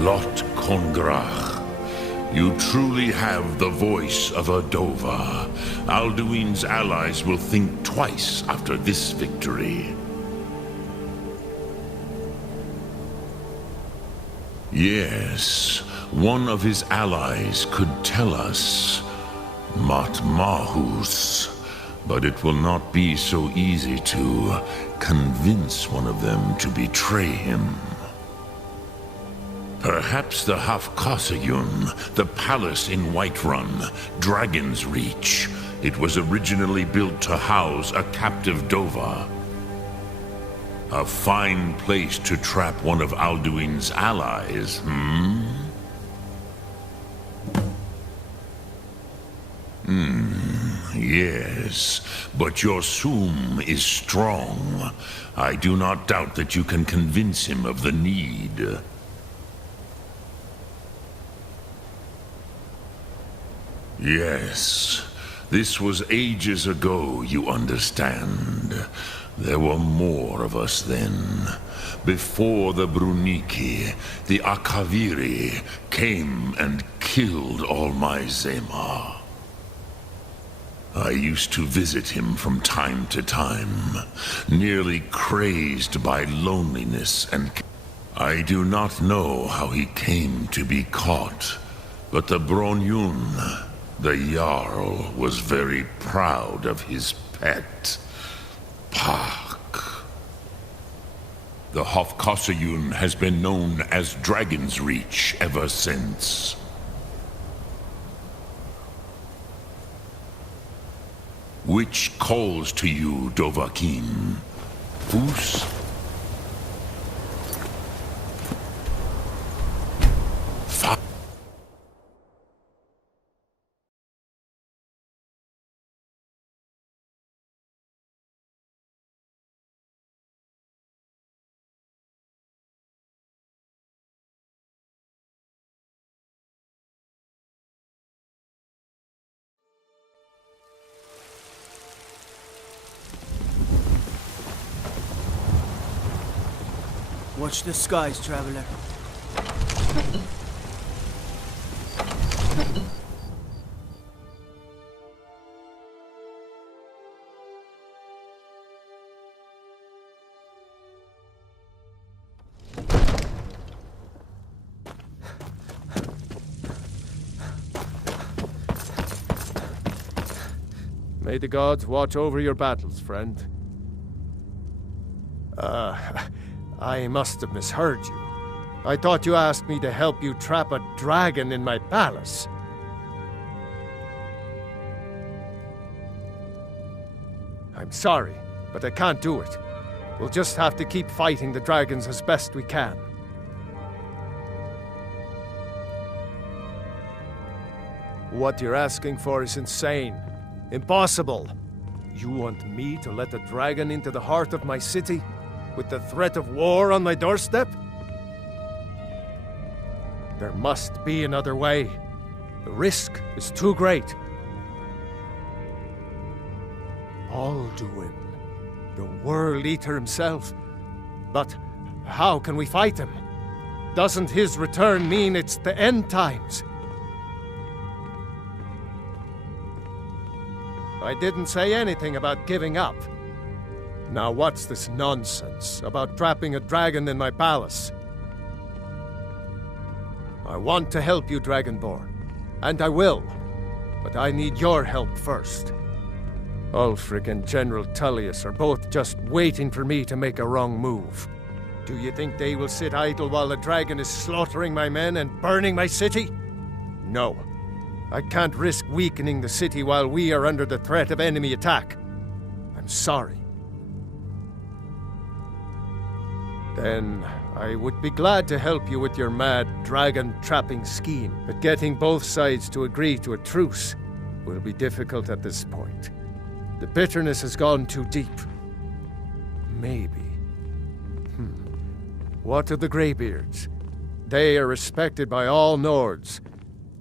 Lot Congrach. You truly have the voice of a Dova. Alduin's allies will think twice after this victory. Yes, one of his allies could tell us. Matmahus. But it will not be so easy to convince one of them to betray him. Perhaps the Hafkosayun, the palace in Whiterun, Dragon's Reach. It was originally built to house a captive Dova. A fine place to trap one of Alduin's allies, Yes, but your Soom is strong. I do not doubt that you can convince him of the need. Yes, this was ages ago, you understand. There were more of us then. Before the Bruniki, the Akaviri came and killed all my Zema. I used to visit him from time to time, nearly crazed by loneliness and... I do not know how he came to be caught, but the Bronyun, the Jarl, was very proud of his pet, Pak. The Hofkosayun has been known as Dragon's Reach ever since. Which calls to you, Dovahkiin? Fus? Fa... Watch the skies, traveler. May the gods watch over your battles, friend. I must have misheard you. I thought you asked me to help you trap a dragon in my palace. I'm sorry, but I can't do it. We'll just have to keep fighting the dragons as best we can. What you're asking for is insane. Impossible. You want me to let a dragon into the heart of my city? With the threat of war on my doorstep? There must be another way. The risk is too great. Alduin, the World Eater himself. But how can we fight him? Doesn't his return mean it's the end times? I didn't say anything about giving up. Now what's this nonsense about trapping a dragon in my palace? I want to help you, Dragonborn, and I will, but I need your help first. Ulfric and General Tullius are both just waiting for me to make a wrong move. Do you think they will sit idle while the dragon is slaughtering my men and burning my city? No. I can't risk weakening the city while we are under the threat of enemy attack. I'm sorry. Then I would be glad to help you with your mad dragon-trapping scheme, but getting both sides to agree to a truce will be difficult at this point. The bitterness has gone too deep. Maybe. What of the Greybeards? They are respected by all Nords.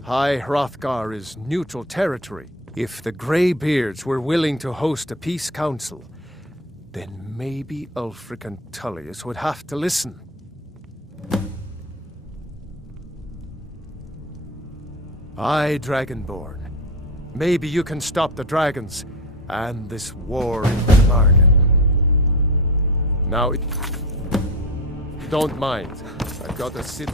High Hrothgar is neutral territory. If the Greybeards were willing to host a peace council, then maybe Ulfric and Tullius would have to listen. Aye, Dragonborn. Maybe you can stop the dragons and this war in the bargain. Now, don't mind. I've got a city.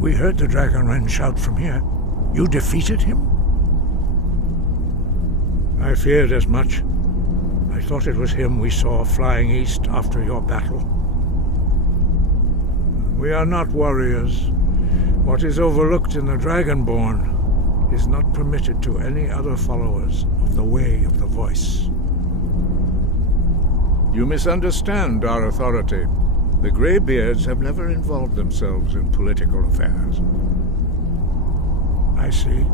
We heard the Dragonren shout from here. You defeated him? I feared as much. I thought it was him we saw flying east after your battle. We are not warriors. What is overlooked in the Dragonborn is not permitted to any other followers of the Way of the Voice. You misunderstand our authority. The Greybeards have never involved themselves in political affairs. I see.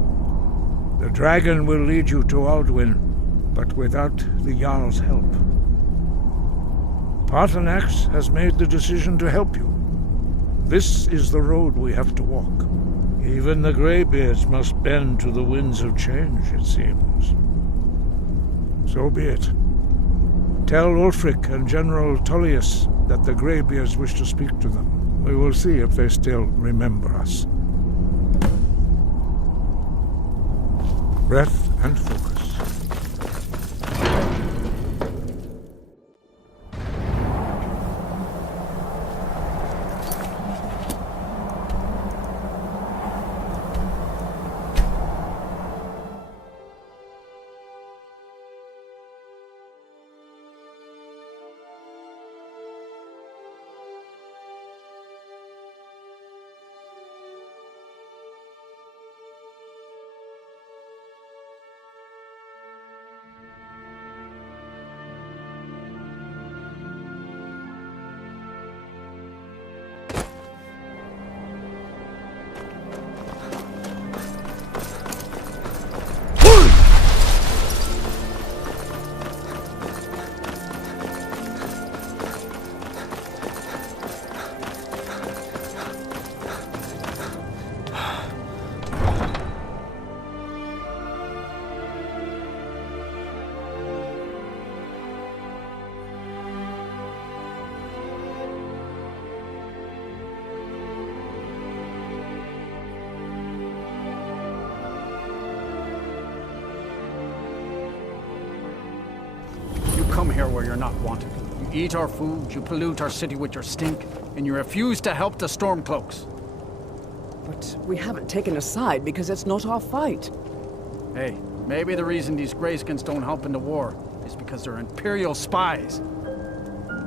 The dragon will lead you to Alduin, but without the Jarl's help. Paarthurnax has made the decision to help you. This is the road we have to walk. Even the Greybeards must bend to the winds of change, it seems. So be it. Tell Ulfric and General Tullius that the Greybeards wish to speak to them. We will see if they still remember us. Breath and focus. Come here where you're not wanted. You eat our food, you pollute our city with your stink, and you refuse to help the Stormcloaks. But we haven't taken a side because it's not our fight. Hey, maybe the reason these Greyskins don't help in the war is because they're Imperial spies.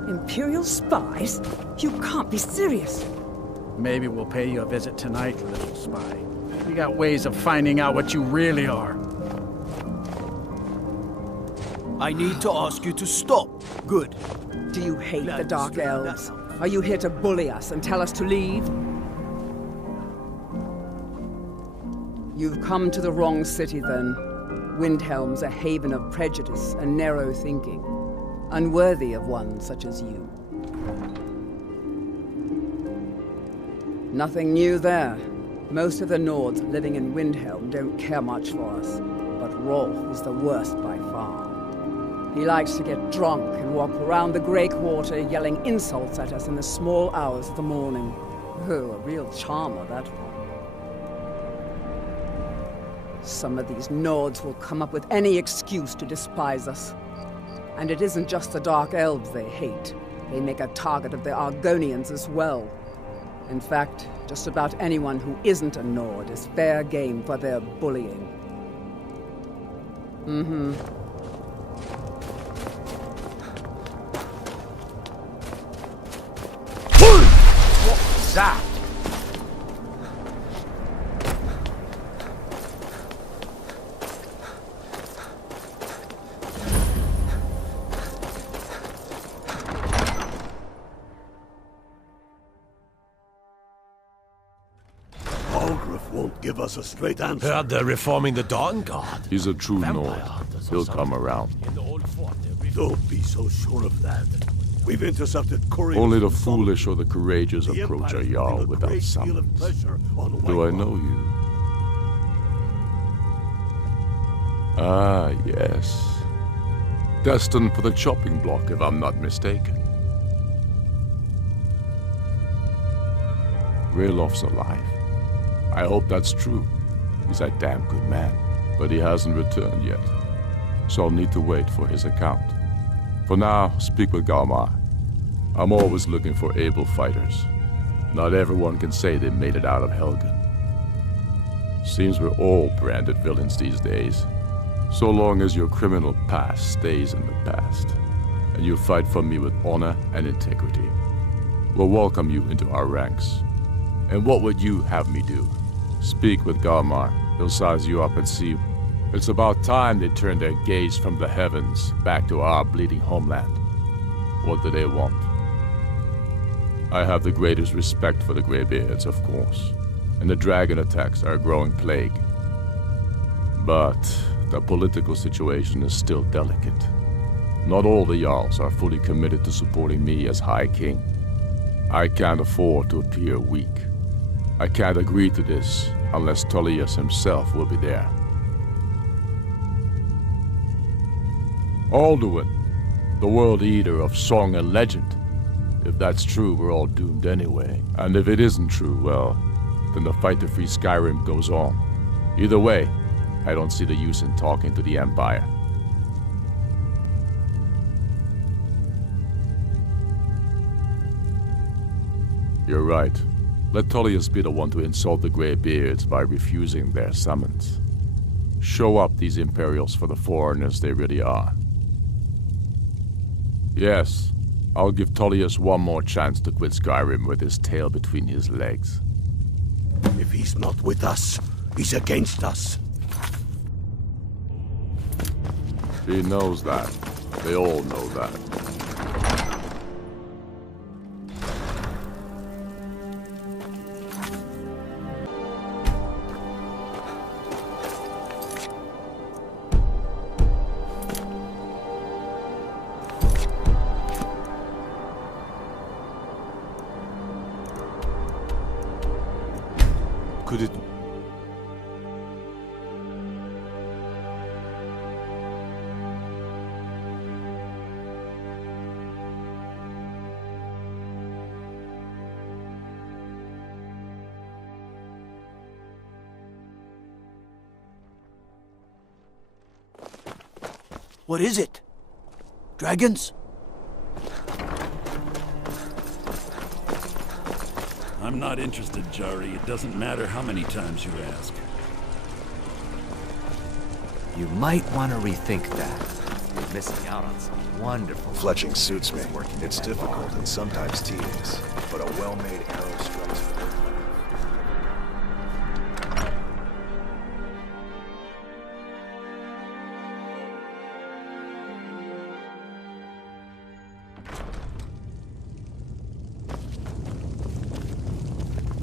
Imperial spies? You can't be serious. Maybe we'll pay you a visit tonight, little spy. We got ways of finding out what you really are. I need to ask you to stop. Good. Do you hate the Dark Elves? Are you here to bully us and tell us to leave? You've come to the wrong city, then. Windhelm's a haven of prejudice and narrow thinking, unworthy of one such as you. Nothing new there. Most of the Nords living in Windhelm don't care much for us, but Rolf is the worst by far. He likes to get drunk and walk around the Grey Quarter yelling insults at us in the small hours of the morning. Oh, a real charmer, that one. Some of these Nords will come up with any excuse to despise us. And it isn't just the Dark Elves they hate. They make a target of the Argonians as well. In fact, just about anyone who isn't a Nord is fair game for their bullying. What's that? Give us a straight answer. Heard they're reforming the Dawn Guard. He's a true Nord. He'll come around. Don't be so sure of that. We've intercepted couriers. Only the foolish or the courageous approach a Jarl without summons. Do I know you? Ah, yes. Destined for the chopping block, if I'm not mistaken. Raylof's alive. I hope that's true. He's a damn good man, but he hasn't returned yet. So I'll need to wait for his account. For now, speak with Galmar. I'm always looking for able fighters. Not everyone can say they made it out of Helgen. Seems we're all branded villains these days. So long as your criminal past stays in the past, and you fight for me with honor and integrity, we'll welcome you into our ranks. And what would you have me do? Speak with Galmar. He'll size you up and see. It's about time they turned their gaze from the heavens back to our bleeding homeland. What do they want? I have the greatest respect for the Greybeards, of course, and the dragon attacks are a growing plague. But the political situation is still delicate. Not all the Jarls are fully committed to supporting me as High King. I can't afford to appear weak. I can't agree to this unless Tullius himself will be there. Alduin, the World Eater of song and legend. If that's true, we're all doomed anyway. And if it isn't true, well, then the fight to free Skyrim goes on. Either way, I don't see the use in talking to the Empire. You're right. Let Tullius be the one to insult the Greybeards by refusing their summons. Show up these Imperials for the foreigners they really are. Yes, I'll give Tullius one more chance to quit Skyrim with his tail between his legs. If he's not with us, he's against us. He knows that. They all know that. Could it... What is it? Dragons? I'm not interested, Jari. It doesn't matter how many times you ask. You might want to rethink that. You're missing out on some wonderful... Fletching suits me. It's difficult and sometimes tedious, but a well-made arrow strikes for both.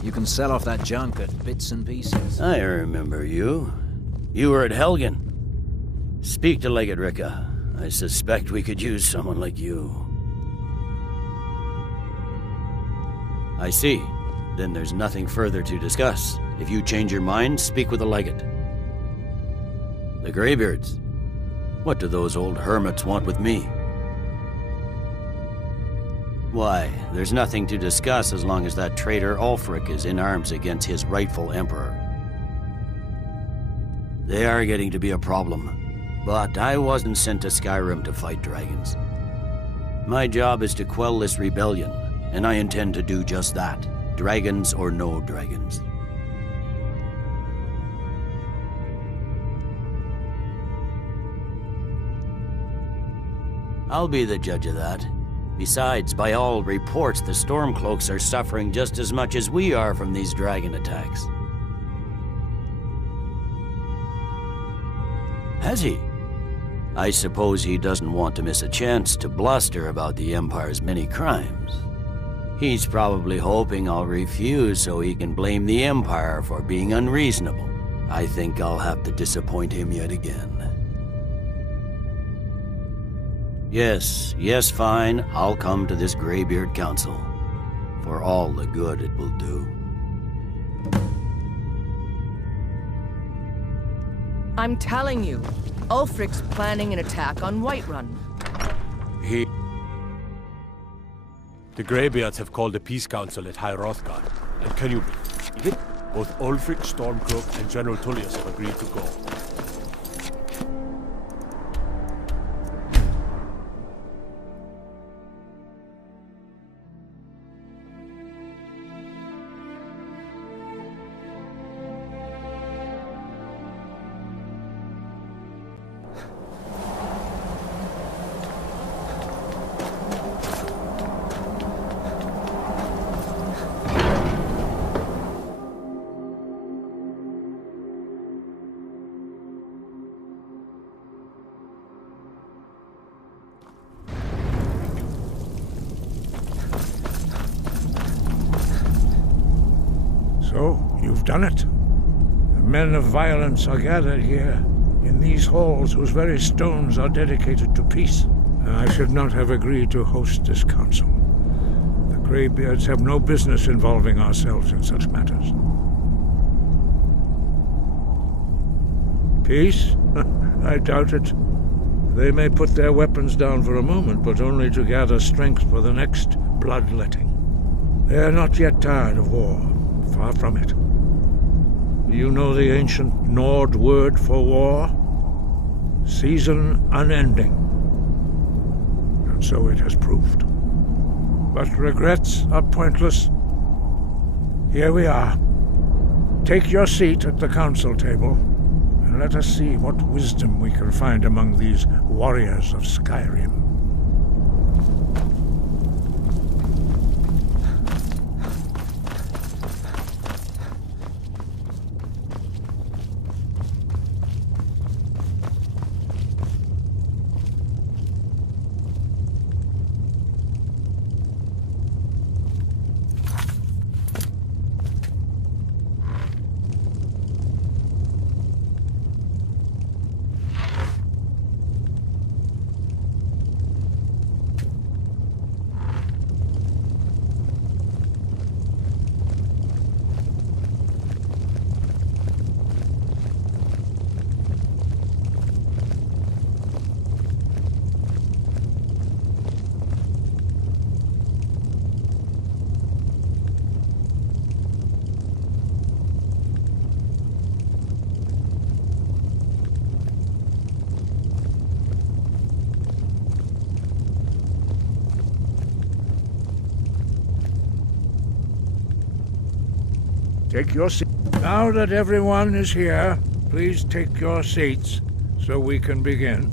You can sell off that junk at bits and pieces. I remember you. You were at Helgen. Speak to Legate Ricka. I suspect we could use someone like you. I see. Then there's nothing further to discuss. If you change your mind, speak with the Legate. The Greybeards. What do those old hermits want with me? Why, there's nothing to discuss as long as that traitor Ulfric is in arms against his rightful emperor. They are getting to be a problem, but I wasn't sent to Skyrim to fight dragons. My job is to quell this rebellion, and I intend to do just that. Dragons or no dragons. I'll be the judge of that. Besides, by all reports, the Stormcloaks are suffering just as much as we are from these dragon attacks. Has he? I suppose he doesn't want to miss a chance to bluster about the Empire's many crimes. He's probably hoping I'll refuse so he can blame the Empire for being unreasonable. I think I'll have to disappoint him yet again. Yes, fine. I'll come to this Greybeard Council. For all the good it will do. I'm telling you, Ulfric's planning an attack on Whiterun. The Greybeards have called a peace council at High Hrothgar. And can you believe it? Both Ulfric, Stormcloaks, and General Tullius have agreed to go. So, you've done it. The men of violence are gathered here, in these halls whose very stones are dedicated to peace. And I should not have agreed to host this council. The Greybeards have no business involving ourselves in such matters. Peace? I doubt it. They may put their weapons down for a moment, but only to gather strength for the next bloodletting. They are not yet tired of war. Far from it. Do you know the ancient Nord word for war? Season unending. And so it has proved. But regrets are pointless. Here we are. Take your seat at the council table, and let us see what wisdom we can find among these warriors of Skyrim. Take your seat. Now that everyone is here, please take your seats so we can begin.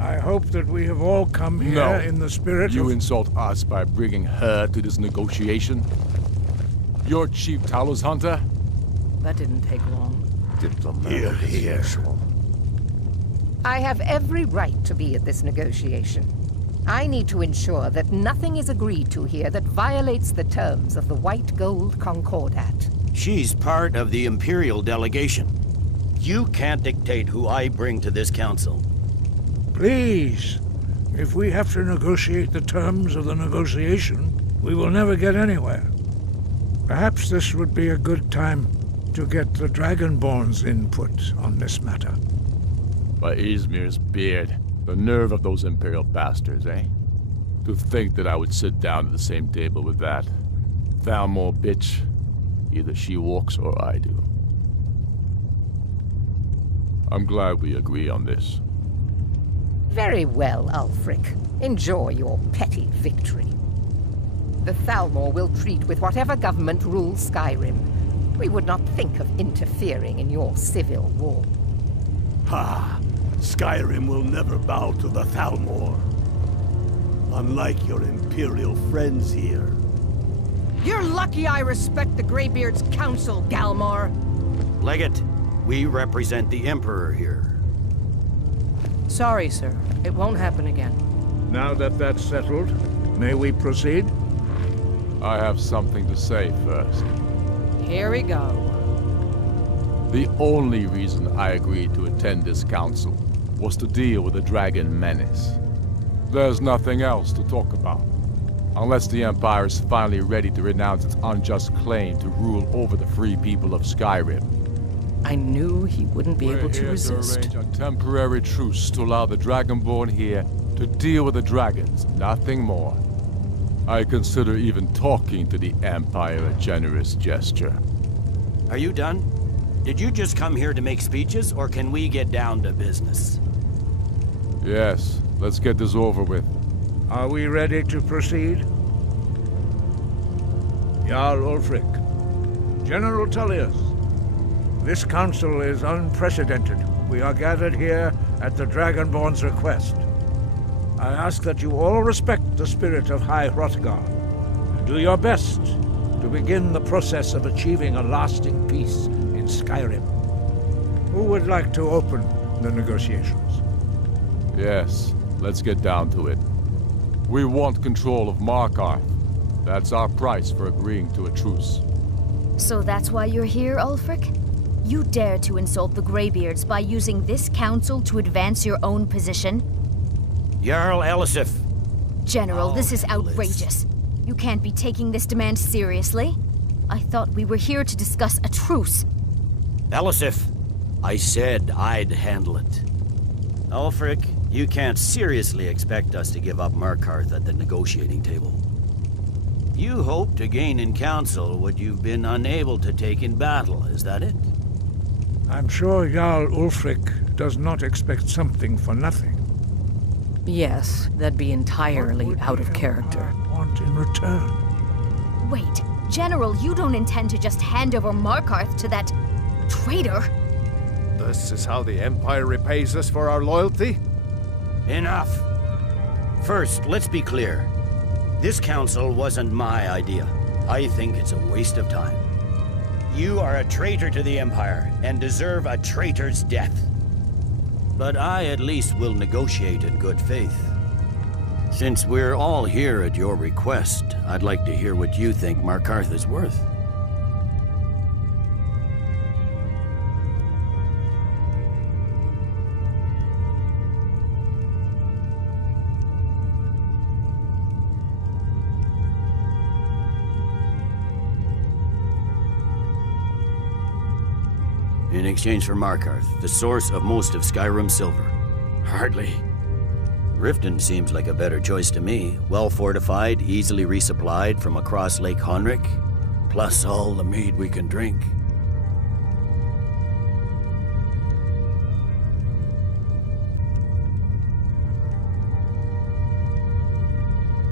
I hope that we have all come here in the spirit You of... insult us by bringing her to this negotiation? You're Chief Talos Hunter? That didn't take long. Here, here. I have every right to be at this negotiation. I need to ensure that nothing is agreed to here that violates the terms of the White Gold Concordat. She's part of the Imperial delegation. You can't dictate who I bring to this council. Please, if we have to negotiate the terms of the negotiation, we will never get anywhere. Perhaps this would be a good time to get the Dragonborn's input on this matter. By Izmir's beard. The nerve of those Imperial bastards, eh? To think that I would sit down at the same table with that. Thalmor bitch. Either she walks or I do. I'm glad we agree on this. Very well, Ulfric. Enjoy your petty victory. The Thalmor will treat with whatever government rules Skyrim. We would not think of interfering in your civil war. Ha! Skyrim will never bow to the Thalmor. Unlike your Imperial friends here. You're lucky I respect the Greybeards' council, Galmar. Legate, we represent the Emperor here. Sorry, sir. It won't happen again. Now that that's settled, may we proceed? I have something to say first. Here we go. The only reason I agreed to attend this council was to deal with the dragon menace. There's nothing else to talk about. Unless the Empire is finally ready to renounce its unjust claim to rule over the free people of Skyrim. I knew he wouldn't be able to resist. We're here to arrange a temporary truce to allow the Dragonborn here to deal with the dragons, nothing more. I consider even talking to the Empire a generous gesture. Are you done? Did you just come here to make speeches, or can we get down to business? Yes, let's get this over with. Are we ready to proceed? Jarl Ulfric, General Tullius, this council is unprecedented. We are gathered here at the Dragonborn's request. I ask that you all respect the spirit of High Hrothgar, and do your best to begin the process of achieving a lasting peace in Skyrim. Who would like to open the negotiations? Yes, let's get down to it. We want control of Markarth. That's our price for agreeing to a truce. So that's why you're here, Ulfric? You dare to insult the Greybeards by using this council to advance your own position? Jarl Elisif. General, this is outrageous. You can't be taking this demand seriously. I thought we were here to discuss a truce. Elisif, I said I'd handle it. Ulfric, you can't seriously expect us to give up Markarth at the negotiating table. You hope to gain in council what you've been unable to take in battle, is that it? I'm sure Jarl Ulfric does not expect something for nothing. Yes, that'd be entirely out of character. Want in return? Wait, General, you don't intend to just hand over Markarth to that traitor? This is how the Empire repays us for our loyalty? Enough! First, let's be clear. This council wasn't my idea. I think it's a waste of time. You are a traitor to the Empire, and deserve a traitor's death. But I at least will negotiate in good faith. Since we're all here at your request, I'd like to hear what you think Markarth is worth. In exchange for Markarth, the source of most of Skyrim's silver. Hardly. Riften seems like a better choice to me. Well fortified, easily resupplied from across Lake Honric, plus all the mead we can drink.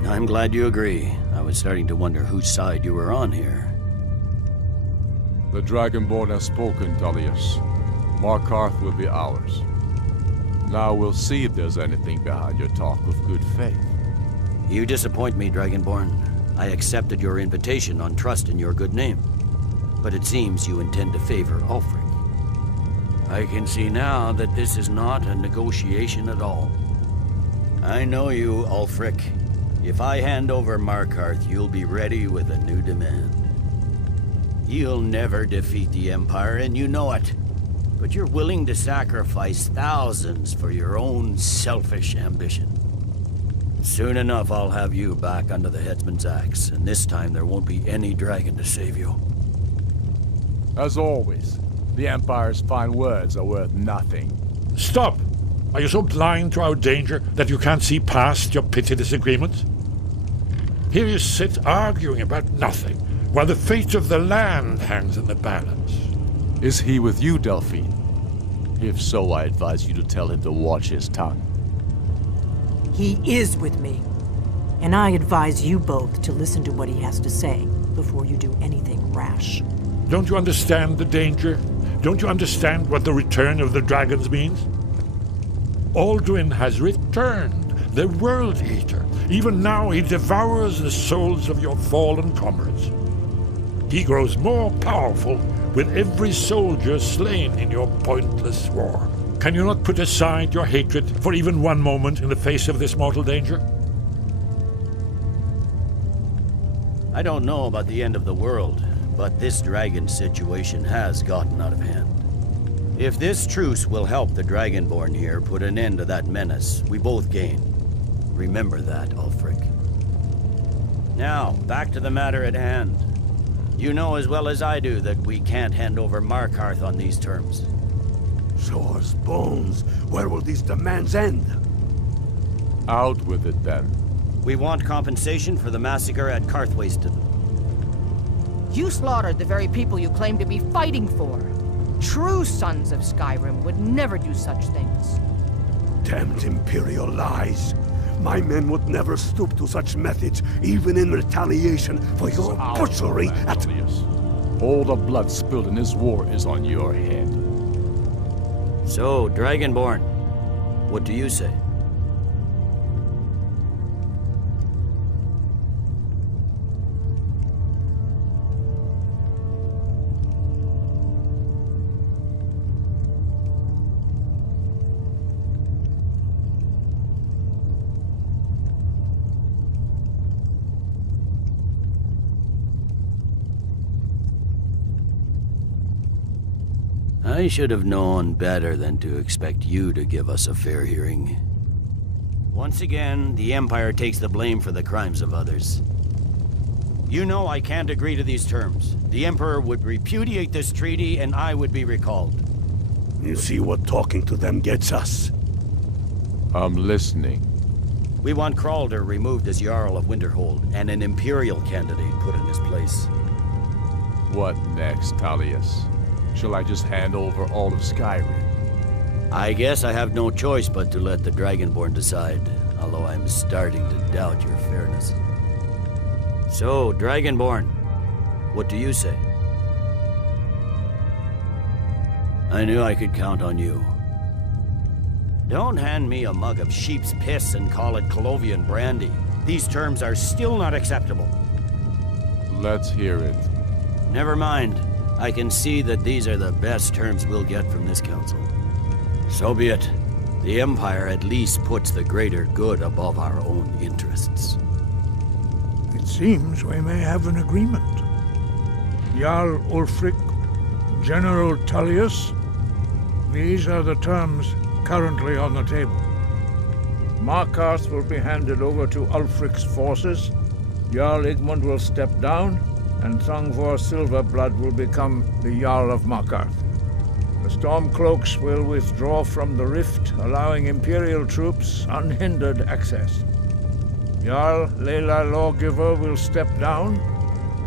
I'm glad you agree. I was starting to wonder whose side you were on here. The Dragonborn has spoken, Tullius. Markarth will be ours. Now we'll see if there's anything behind your talk of good faith. You disappoint me, Dragonborn. I accepted your invitation on trust in your good name. But it seems you intend to favor Ulfric. I can see now that this is not a negotiation at all. I know you, Ulfric. If I hand over Markarth, you'll be ready with a new demand. You'll never defeat the Empire, and you know it. But you're willing to sacrifice thousands for your own selfish ambition. Soon enough, I'll have you back under the headsman's axe, and this time there won't be any dragon to save you. As always, the Empire's fine words are worth nothing. Stop! Are you so blind to our danger that you can't see past your petty disagreements? Here you sit arguing about nothing, while the fate of the land hangs in the balance. Is he with you, Delphine? If so, I advise you to tell him to watch his tongue. He is with me. And I advise you both to listen to what he has to say before you do anything rash. Don't you understand the danger? Don't you understand what the return of the dragons means? Alduin has returned, the World Eater. Even now he devours the souls of your fallen comrades. He grows more powerful with every soldier slain in your pointless war. Can you not put aside your hatred for even one moment in the face of this mortal danger? I don't know about the end of the world, but this dragon situation has gotten out of hand. If this truce will help the Dragonborn here put an end to that menace, we both gain. Remember that, Ulfric. Now, back to the matter at hand. You know as well as I do that we can't hand over Markarth on these terms. Shore's bones. Where will these demands end? Out with it, then. We want compensation for the massacre at Karthwasten. You slaughtered the very people you claim to be fighting for. True sons of Skyrim would never do such things. Damned Imperial lies. My men would never stoop to such methods, even in retaliation for your butchery at... All the blood spilled in this war is on your head. So, Dragonborn, what do you say? I should have known better than to expect you to give us a fair hearing. Once again, the Empire takes the blame for the crimes of others. You know I can't agree to these terms. The Emperor would repudiate this treaty and I would be recalled. You see what talking to them gets us? I'm listening. We want Kralder removed as Jarl of Winterhold and an Imperial candidate put in his place. What next, Tullius? Shall I just hand over all of Skyrim? I guess I have no choice but to let the Dragonborn decide, although I'm starting to doubt your fairness. So, Dragonborn, what do you say? I knew I could count on you. Don't hand me a mug of sheep's piss and call it Colovian brandy. These terms are still not acceptable. Let's hear it. Never mind. I can see that these are the best terms we'll get from this council. So be it. The Empire at least puts the greater good above our own interests. It seems we may have an agreement. Jarl Ulfric, General Tullius, these are the terms currently on the table. Markarth will be handed over to Ulfric's forces, Jarl Igmund will step down, and Thongvor Silverblood will become the Jarl of Markarth. The Stormcloaks will withdraw from the rift, allowing Imperial troops unhindered access. Jarl Leila Lawgiver will step down,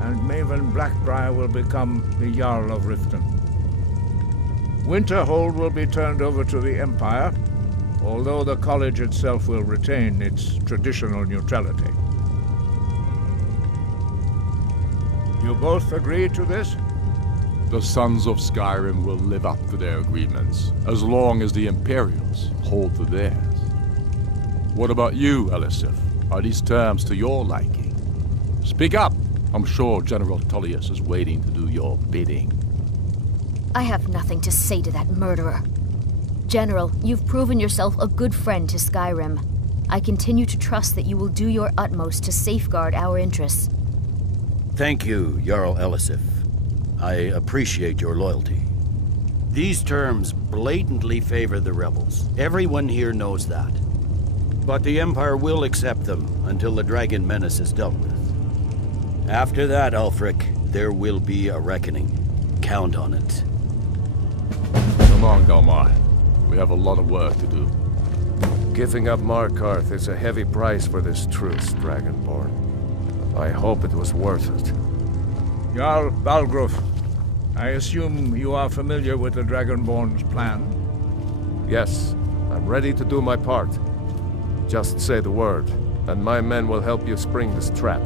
and Maven Blackbriar will become the Jarl of Riften. Winterhold will be turned over to the Empire, although the college itself will retain its traditional neutrality. You both agree to this? The Sons of Skyrim will live up to their agreements, as long as the Imperials hold to theirs. What about you, Elisif? Are these terms to your liking? Speak up! I'm sure General Tullius is waiting to do your bidding. I have nothing to say to that murderer. General, you've proven yourself a good friend to Skyrim. I continue to trust that you will do your utmost to safeguard our interests. Thank you, Jarl Elisif. I appreciate your loyalty. These terms blatantly favor the rebels. Everyone here knows that. But the Empire will accept them until the Dragon Menace is dealt with. After that, Ulfric, there will be a reckoning. Count on it. Come on, Galmar. We have a lot of work to do. Giving up Markarth is a heavy price for this truce, Dragonborn. I hope it was worth it. Jarl Balgruf, I assume you are familiar with the Dragonborn's plan? Yes, I'm ready to do my part. Just say the word, and my men will help you spring this trap.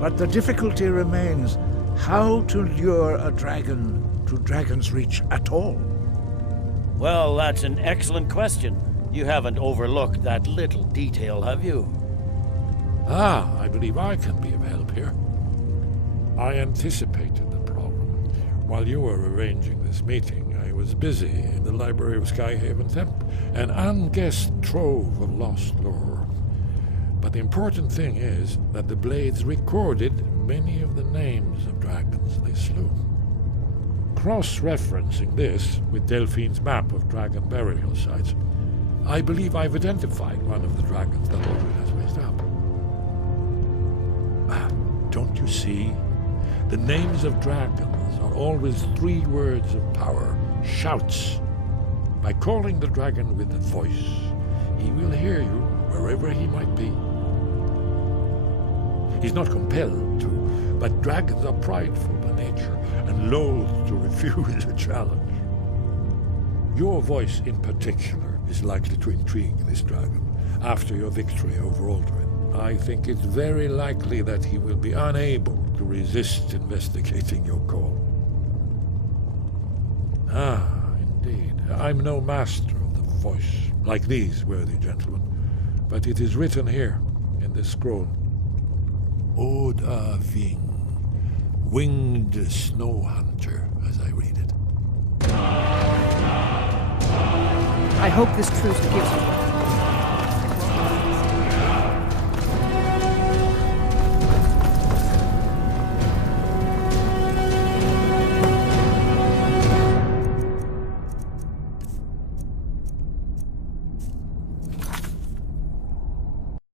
But the difficulty remains how to lure a dragon to Dragon's Reach at all. Well, that's an excellent question. You haven't overlooked that little detail, have you? Ah, I believe I can be of help here. I anticipated the problem. While you were arranging this meeting, I was busy in the library of Skyhaven Temp, an unguessed trove of lost lore. But the important thing is that the Blades recorded many of the names of dragons they slew. Cross-referencing this with Delphine's map of dragon burial sites, I believe I've identified one of the dragons that Odin has raised up. Don't you see? The names of dragons are always 3 words of power, shouts. By calling the dragon with the voice, he will hear you wherever he might be. He's not compelled to, but dragons are prideful by nature and loath to refuse a challenge. Your voice in particular is likely to intrigue this dragon after your victory over Aldrin. I think it's very likely that he will be unable to resist investigating your call. Ah, indeed. I'm no master of the voice, like these worthy gentlemen, but it is written here in this scroll. Oda Ving, winged snow hunter, as I read it. I hope this truce gives you